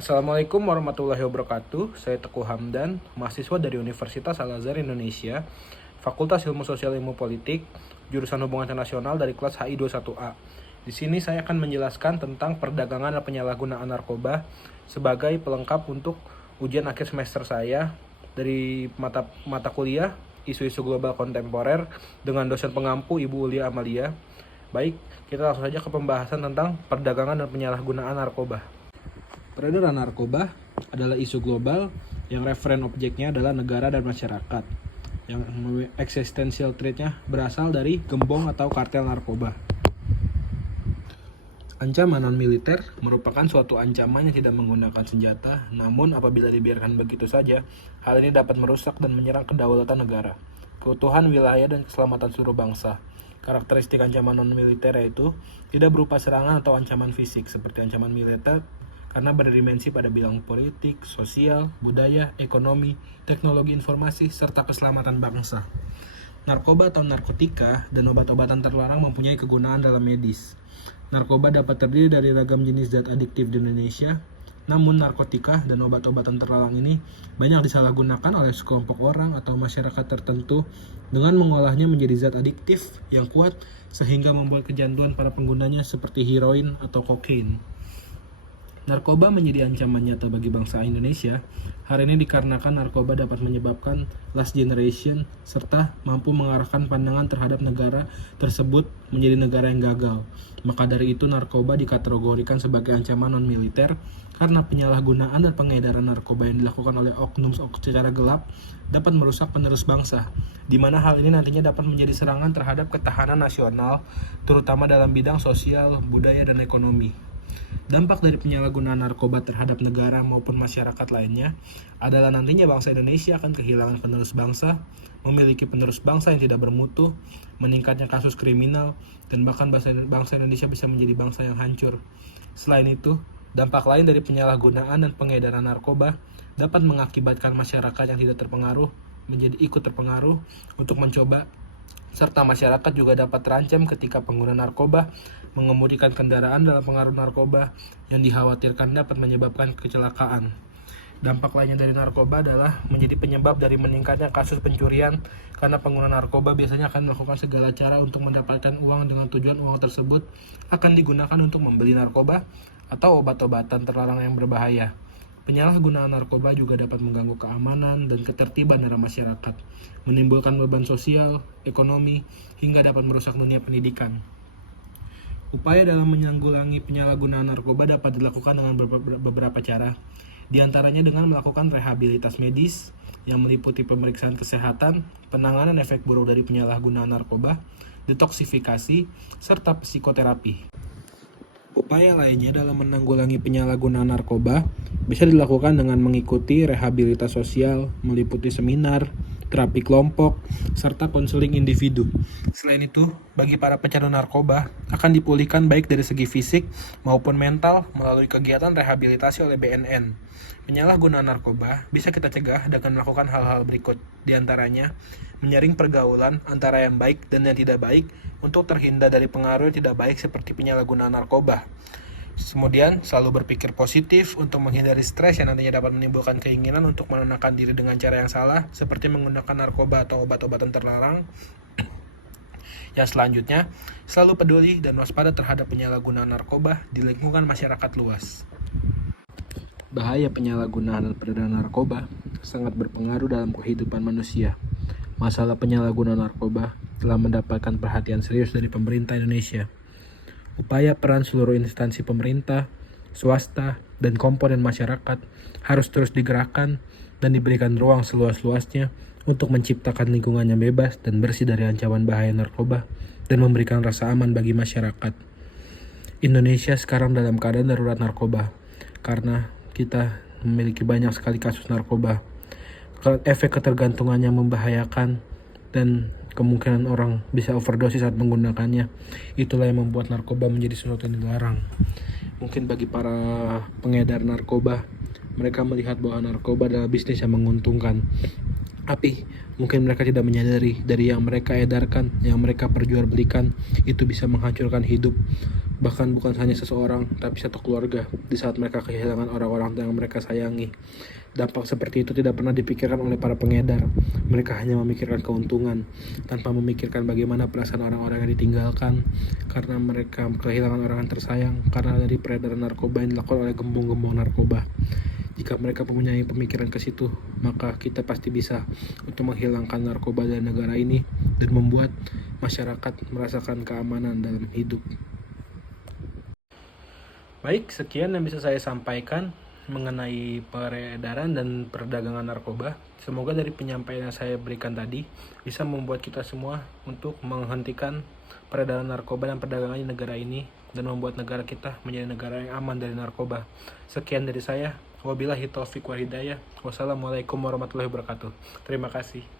Assalamualaikum warahmatullahi wabarakatuh. Saya Teguh Hamdan, mahasiswa dari Universitas Al-Azhar Indonesia, Fakultas Ilmu Sosial Ilmu Politik, jurusan Hubungan Internasional dari kelas HI 21A. Di sini saya akan menjelaskan tentang perdagangan dan penyalahgunaan narkoba sebagai pelengkap untuk ujian akhir semester saya dari mata kuliah isu-isu global kontemporer dengan dosen pengampu Ibu Ulia Amalia. Baik, kita langsung saja ke pembahasan tentang perdagangan dan penyalahgunaan narkoba. Peredaran narkoba adalah isu global yang referen objeknya adalah negara dan masyarakat. Yang existential threat-nya berasal dari gembong atau kartel narkoba. Ancaman non-militer merupakan suatu ancaman yang tidak menggunakan senjata, namun apabila dibiarkan begitu saja, hal ini dapat merusak dan menyerang kedaulatan negara, keutuhan wilayah dan keselamatan seluruh bangsa. Karakteristik ancaman non-militer yaitu tidak berupa serangan atau ancaman fisik seperti ancaman militer, karena berdimensi pada bidang politik, sosial, budaya, ekonomi, teknologi informasi, serta keselamatan bangsa. Narkoba atau narkotika dan obat-obatan terlarang mempunyai kegunaan dalam medis. Narkoba dapat terdiri dari ragam jenis zat adiktif di Indonesia, namun narkotika dan obat-obatan terlarang ini banyak disalahgunakan oleh sekelompok orang atau masyarakat tertentu dengan mengolahnya menjadi zat adiktif yang kuat sehingga membuat kecanduan para penggunanya seperti heroin atau kokain. Narkoba menjadi ancaman nyata bagi bangsa Indonesia hari ini dikarenakan narkoba dapat menyebabkan last generation serta mampu mengarahkan pandangan terhadap negara tersebut menjadi negara yang gagal. Maka dari itu narkoba dikategorikan sebagai ancaman non-militer karena penyalahgunaan dan pengedaran narkoba yang dilakukan oleh oknum secara gelap dapat merusak penerus bangsa, di mana hal ini nantinya dapat menjadi serangan terhadap ketahanan nasional, terutama dalam bidang sosial, budaya, dan ekonomi. Dampak dari penyalahgunaan narkoba terhadap negara maupun masyarakat lainnya adalah nantinya bangsa Indonesia akan kehilangan penerus bangsa, memiliki penerus bangsa yang tidak bermutu, meningkatnya kasus kriminal, dan bahkan bangsa Indonesia bisa menjadi bangsa yang hancur. Selain itu, dampak lain dari penyalahgunaan dan pengedaran narkoba dapat mengakibatkan masyarakat yang tidak terpengaruh menjadi ikut terpengaruh untuk mencoba, serta masyarakat juga dapat terancam ketika pengguna narkoba mengemudikan kendaraan dalam pengaruh narkoba yang dikhawatirkan dapat menyebabkan kecelakaan. Dampak lainnya dari narkoba adalah menjadi penyebab dari meningkatnya kasus pencurian karena pengguna narkoba biasanya akan melakukan segala cara untuk mendapatkan uang dengan tujuan uang tersebut akan digunakan untuk membeli narkoba atau obat-obatan terlarang yang berbahaya. Penyalahgunaan narkoba juga dapat mengganggu keamanan dan ketertiban dalam masyarakat, menimbulkan beban sosial, ekonomi, hingga dapat merusak dunia pendidikan. Upaya dalam menanggulangi penyalahgunaan narkoba dapat dilakukan dengan beberapa cara, di antaranya dengan melakukan rehabilitas medis yang meliputi pemeriksaan kesehatan, penanganan efek buruk dari penyalahgunaan narkoba, detoksifikasi, serta psikoterapi. Upaya lainnya dalam menanggulangi penyalahgunaan narkoba bisa dilakukan dengan mengikuti rehabilitas sosial, meliputi seminar, terapi kelompok, serta konseling individu. Selain itu, bagi para pecandu narkoba akan dipulihkan baik dari segi fisik maupun mental melalui kegiatan rehabilitasi oleh BNN. Penyalahgunaan narkoba bisa kita cegah dengan melakukan hal-hal berikut, di antaranya menyaring pergaulan antara yang baik dan yang tidak baik untuk terhindar dari pengaruh yang tidak baik seperti penyalahgunaan narkoba. Kemudian, selalu berpikir positif untuk menghindari stres yang nantinya dapat menimbulkan keinginan untuk menenangkan diri dengan cara yang salah, seperti menggunakan narkoba atau obat-obatan terlarang. Yang selanjutnya, selalu peduli dan waspada terhadap penyalahgunaan narkoba di lingkungan masyarakat luas. Bahaya penyalahgunaan dan peredaran narkoba sangat berpengaruh dalam kehidupan manusia. Masalah penyalahgunaan narkoba telah mendapatkan perhatian serius dari pemerintah Indonesia. Upaya peran seluruh instansi pemerintah, swasta, dan komponen masyarakat harus terus digerakkan dan diberikan ruang seluas-luasnya untuk menciptakan lingkungan yang bebas dan bersih dari ancaman bahaya narkoba dan memberikan rasa aman bagi masyarakat. Indonesia sekarang dalam keadaan darurat narkoba karena kita memiliki banyak sekali kasus narkoba. Efek ketergantungannya membahayakan dan kemungkinan orang bisa overdosis saat menggunakannya. Itulah yang membuat narkoba menjadi sesuatu yang dilarang. Mungkin bagi para pengedar narkoba, mereka melihat bahwa narkoba adalah bisnis yang menguntungkan. Tapi mungkin mereka tidak menyadari dari yang mereka edarkan, yang mereka perjualbelikan, itu bisa menghancurkan hidup Bahkan bukan hanya seseorang, tapi satu keluarga, di saat mereka kehilangan orang-orang yang mereka sayangi. Dampak seperti itu tidak pernah dipikirkan oleh para pengedar. Mereka hanya memikirkan keuntungan, tanpa memikirkan bagaimana perasaan orang-orang yang ditinggalkan, karena mereka kehilangan orang yang tersayang, karena dari peredaran narkoba yang dilakukan oleh gembong-gembong narkoba. Jika mereka mempunyai pemikiran ke situ, maka kita pasti bisa untuk menghilangkan narkoba dari negara ini dan membuat masyarakat merasakan keamanan dalam hidup. Baik, sekian yang bisa saya sampaikan mengenai peredaran dan perdagangan narkoba. Semoga dari penyampaian yang saya berikan tadi bisa membuat kita semua untuk menghentikan peredaran narkoba dan perdagangan di negara ini dan membuat negara kita menjadi negara yang aman dari narkoba. Sekian dari saya. Wabillahi taufiq wal hidayah. Wassalamualaikum warahmatullahi wabarakatuh. Terima kasih.